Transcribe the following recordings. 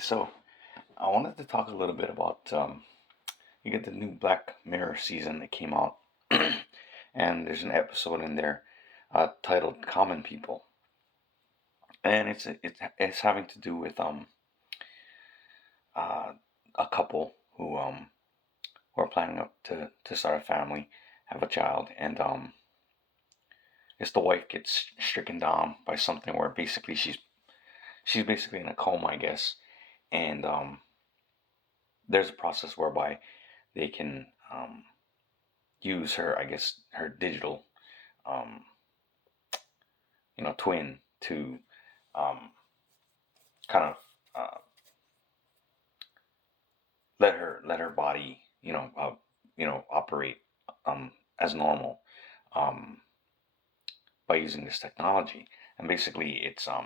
So I wanted to talk a little bit about you get the new Black Mirror season that came out, and there's an episode in there titled "Common People," and it's having to do with uh, a couple who are planning to start a family, have a child, and it's the wife gets stricken down by something where basically she's basically in a coma, I guess, and there's a process whereby they can use her, I guess, her digital, um, twin to um, kind of let her body, operate as normal um, by using this technology. And basically, it's a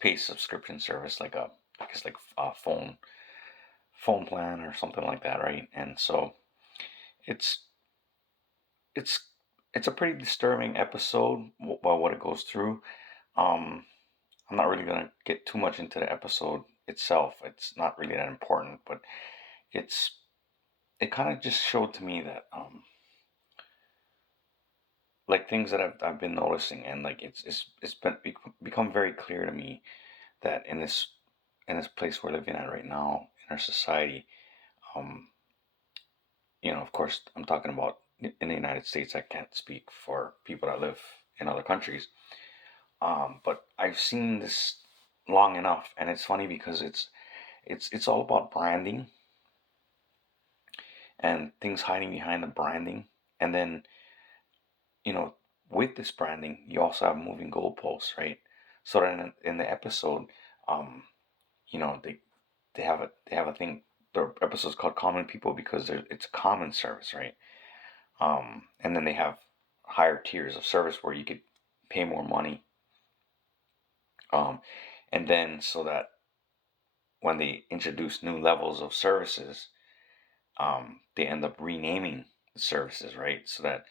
paid subscription service, like I guess like a phone plan or something like that, right? And so it's it's it's a pretty disturbing episode by what it goes through. Um, I'm not really gonna get too much into the episode itself. It's not really that important, but it's it kind of just showed to me that like things that I've been noticing, and like it's become very clear to me that in this place we're living at right now in our society, um, of course I'm talking about in the United States. I can't speak for people that live in other countries, but I've seen this long enough, and it's funny because it's all about branding and things hiding behind the branding. And then, you know, with this branding, you also have moving goalposts, right? So then in the episode, um, they have a thing. The episode's called "Common People" because it's a common service, right? And then they have higher tiers of service where you could pay more money. Um, and then so that when they introduce new levels of services, they end up renaming the services, right? So that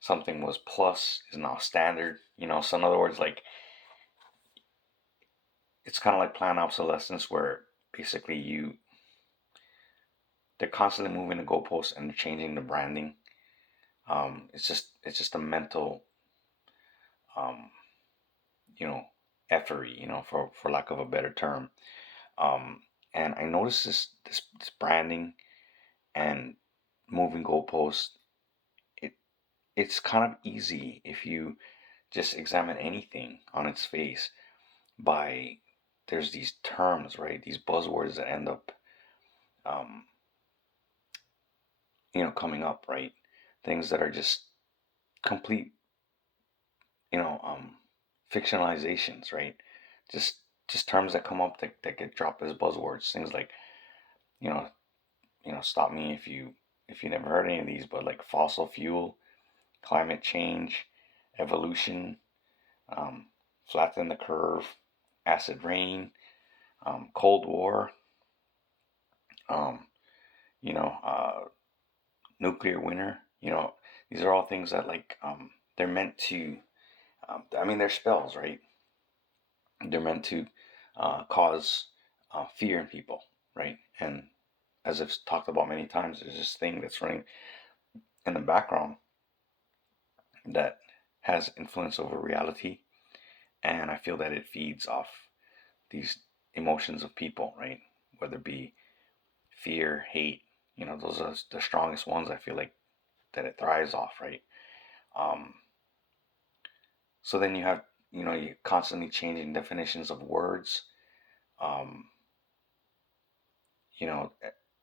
something was plus is now standard. So in other words, like it's kind of like planned obsolescence, where basically they're constantly moving the goalposts and changing the branding. It's just a mental, um, you know, effery, for lack of a better term. Um, and I noticed this branding and moving goalposts. It it's kind of easy if you just examine anything on its face by there's these terms, right? These buzzwords that end up, um, coming up, right? Things that are just complete, you know, um, fictionalizations, right? Just just terms that come up that get dropped as buzzwords. Things like, you know, stop me if you never heard any of these, but like fossil fuel, climate change, evolution, um, flatten the curve, acid rain, Cold War, um, you know, nuclear winter. These are all things that like they're meant to. I mean, they're spells, right? They're meant to cause fear in people, right? And as I've talked about many times, there's this thing that's running in the background that has influence over reality, and I feel that it feeds off these emotions of people, right? Whether it be fear, hate, those are the strongest ones. I feel like that it thrives off, right? Um, so then you constantly changing definitions of words, um, you know,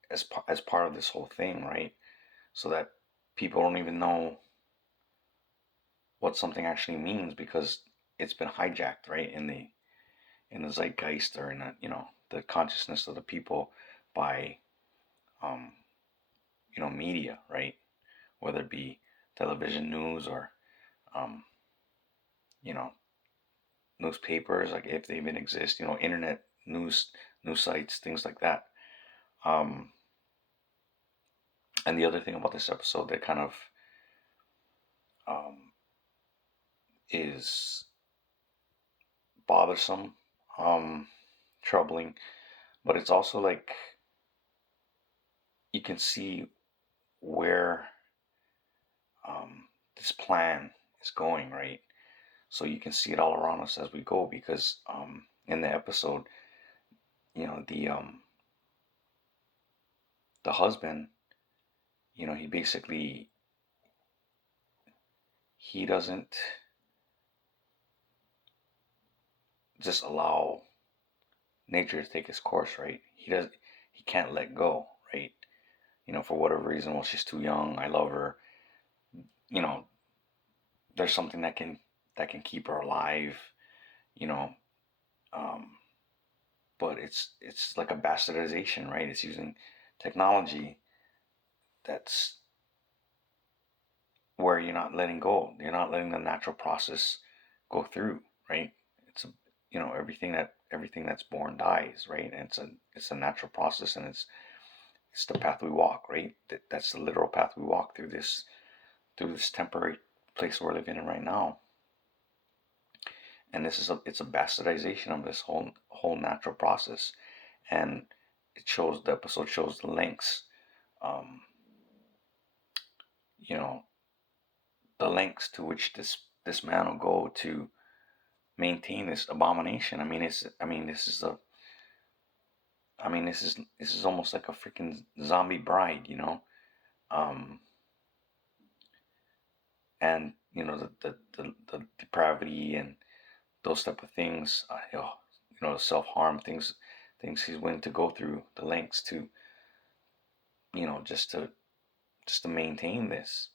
as part of this whole thing, right? So that people don't even know what something actually means because it's been hijacked, right, in the zeitgeist, or in the consciousness of the people by um, media, right? Whether it be television news or um, you know newspapers, like if they even exist, internet news sites, things like that. Um, and the other thing about this episode that kind of um, is bothersome, um, troubling, but it's also like you can see where this plan is going, right? So you can see it all around us as we go, because in the episode, the husband, he basically, he doesn't just allow nature to take its course, right? He can't let go, right? For whatever reason, well, she's too young, I love her, you know, there's something that can keep her alive, you know, um, but it's like a bastardization, right? It's using technology that's where you're not letting go. You're not letting the natural process go through, right? It's everything that's born dies, right? And it's a natural process, and it's the path we walk, right? That's the literal path we walk through this temporary place we're living in right now. And it's a bastardization of this whole natural process, and the episode shows the lengths, um, you know, the lengths to which this man will go to maintain this abomination. This is almost like a freaking zombie bride, um, and the depravity and those type of things, self harm things he's willing to go through the lengths to, just to maintain this.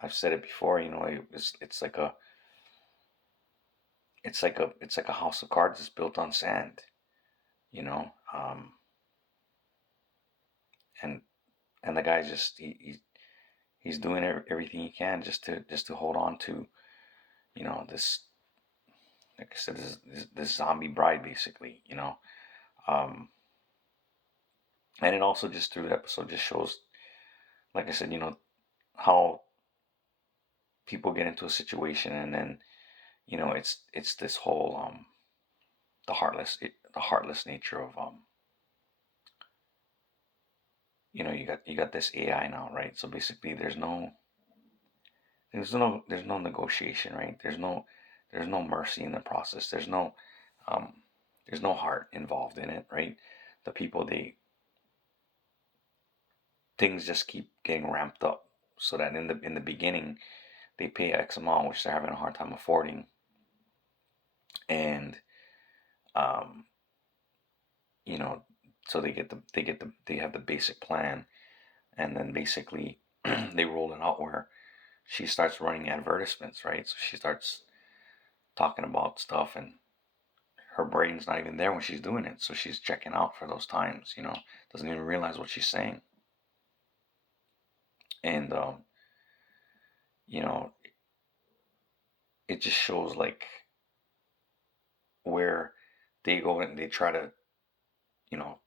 I've said it before. It's like a house of cards that's built on sand. You know, and and the guy just he's doing everything he can just to hold on to, this, like I said, this zombie bride, basically. Um, and it also, just through the episode, just shows, like I said, how people get into a situation, and then, it's this whole, the heartless nature of, you got this AI now, right? So basically, there's no negotiation, right? There's no mercy in the process. Um, there's no heart involved in it, right? The people, things just keep getting ramped up, so that in the beginning they pay X amount, which they're having a hard time affording, and um, you know, so they have the basic plan, and then basically they roll it out where she starts running advertisements, right? So she starts talking about stuff, and her brain's not even there when she's doing it, so she's checking out for those times, doesn't even realize what she's saying, and you know, it just shows like where they go and they try to, you know,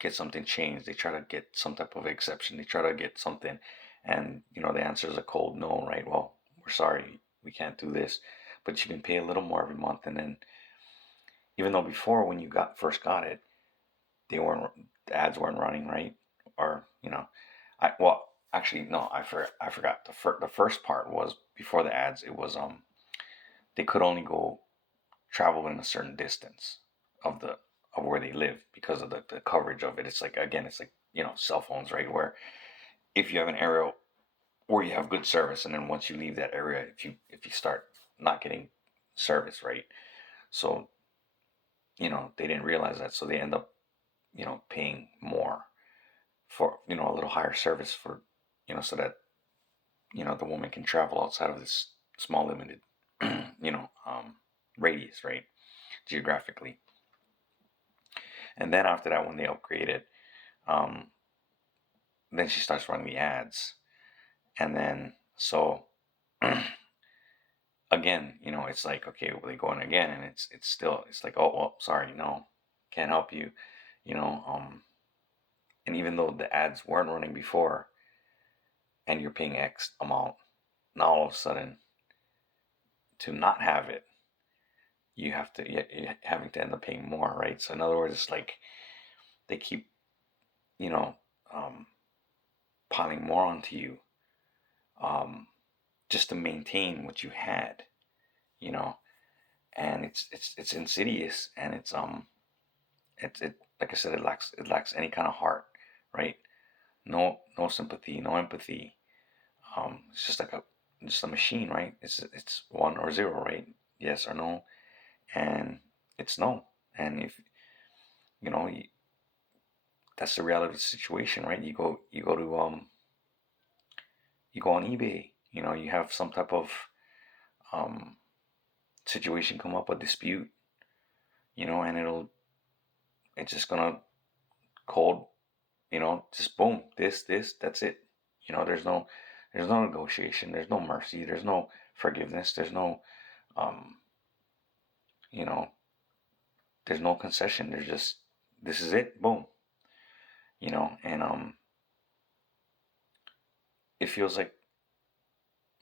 get something changed. They try to get some type of exception. They try to get something, and the answer is a cold no, right? Well, we're sorry, we can't do this, but you can pay a little more every month, and then, even though before, when you first got it, the ads weren't running, right? Or, actually, no, I forgot. The first part was before the ads. It was, they could only go travel in a certain distance of the of where they live, because of the coverage of it. It's like, again, it's like, cell phones, right? Where if you have an area where you have good service, and then once you leave that area, if you start not getting service, right? So, they didn't realize that, so they end up, paying more for, a little higher service for, so that, the woman can travel outside of this small limited, radius, right? Geographically. And then after that, when they upgrade it, um, then she starts running the ads. And then, so again, it's like, okay, well, they go in again, and it's still, it's like, oh, well, sorry, no, can't help you, you know, and even though the ads weren't running before, and you're paying X amount, now all of a sudden, to not have it, you have to you're having to end up paying more, right? So in other words, it's like they keep, you know, um, piling more onto you, um, just to maintain what you had, you know. And it's insidious, and it like I said, it lacks any kind of heart, right? No sympathy, no empathy. It's just a machine, right? It's one or zero, right? Yes or no, and it's no. And if you know, that's the reality of the situation, right? You go on eBay. You know, you have some type of um, situation come up, a dispute. You know, and it's just gonna cold. You know, just boom, this, that's it. You know, there's no negotiation. There's no mercy. There's no forgiveness. There's no um, you know, there's no concession. There's just this is it. Boom. You know, and it feels like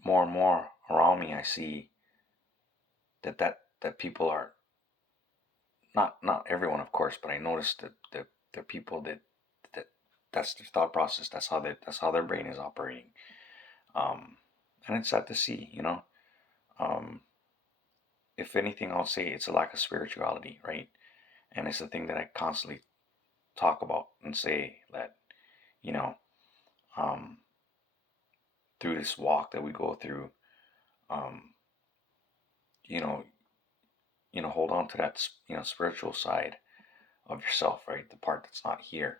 more and more around me, I see that people are not everyone, of course, but I notice that the people that that's their thought process. That's how their brain is operating. Um, and it's sad to see. You know, um, if anything, I'll say it's a lack of spirituality, right? And it's the thing that I constantly talk about and say that you know, um, through this walk that we go through, um, you know, hold on to that, spiritual side of yourself, right? The part that's not here,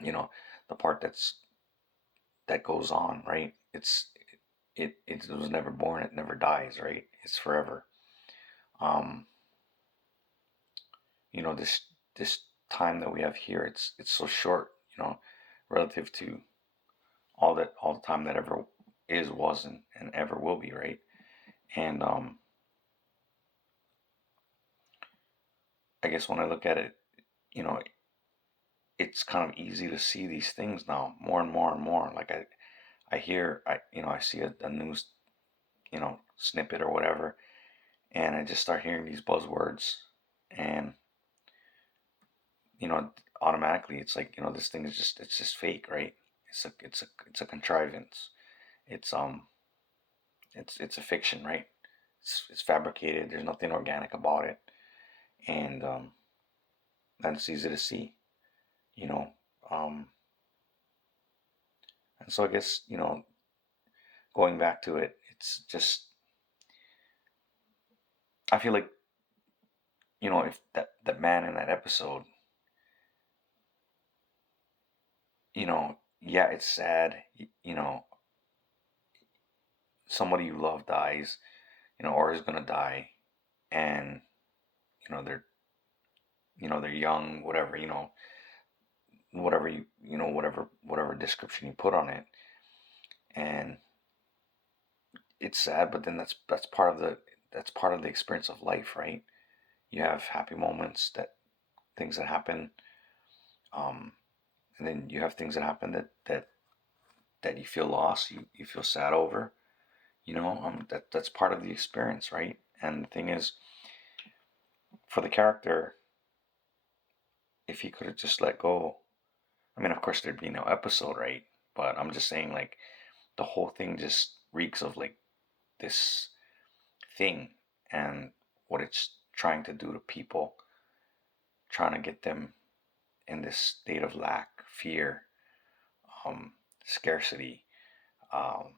you know, the part that goes on, right? It was never born, it never dies, right? It's forever. Um, this time that we have here, it's so short, relative to all the time that ever is, was, and ever will be, right? And I guess when I look at it, you know, it's kind of easy to see these things now, more and more and more. Like I hear, I see a news, snippet or whatever, and I just start hearing these buzzwords, and you know, automatically it's like, this thing is it's just fake, right? It's a contrivance. It's it's a fiction, right? It's fabricated. There's nothing organic about it, and that's easy to see, you know. Um, and so I guess, going back to it, it's just I feel like, if that man in that episode, yeah, it's sad, somebody you love dies, or is gonna die, and you know they're they're young, whatever, whatever description you put on it, and it's sad, but then that's part of the experience of life, right? You have happy moments, things that happen, um, and then you have things that happen that you feel lost, you feel sad over, that's part of the experience, right? And the thing is, for the character, if he could have just let go, I mean, of course there'd be no episode, right? But I'm just saying, like, the whole thing just reeks of like this thing and what it's trying to do to people, trying to get them in this state of lack, fear, scarcity, um,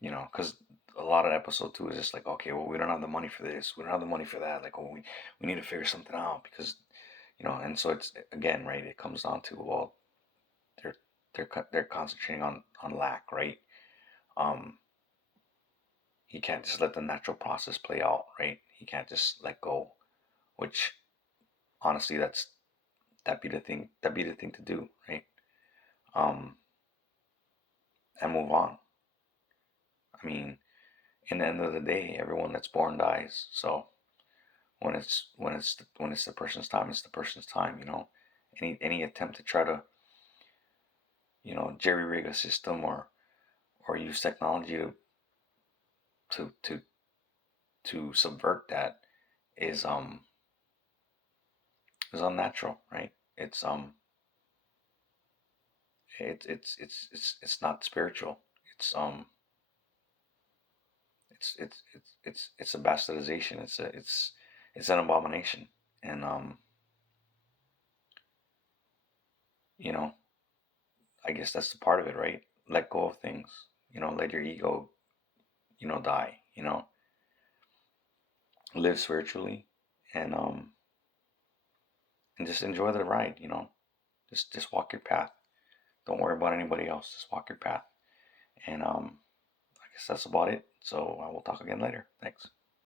because a lot of episode 2 is just like, okay, well, we don't have the money for this, we don't have the money for that, like, well, we need to figure something out because, and so it's again, right, it comes down to, well, they're they're concentrating on lack, right? um you can't just let the natural process play out, right? You can't just let go, which honestly, that'd be the thing to do, right? um and move on. I mean, in the end of the day, everyone that's born dies. So when it's the person's time, it's the person's time. Any attempt to try to jerry rig a system or use technology to to subvert that is unnatural, right? It's not spiritual. It's it's a bastardization. It's an abomination. And you know, I guess that's the part of it, right? Let go of things. Let your ego, die. Live spiritually, and just enjoy the ride. Just walk your path. Don't worry about anybody else. Just walk your path. And I guess that's about it. So I will talk again later. Thanks.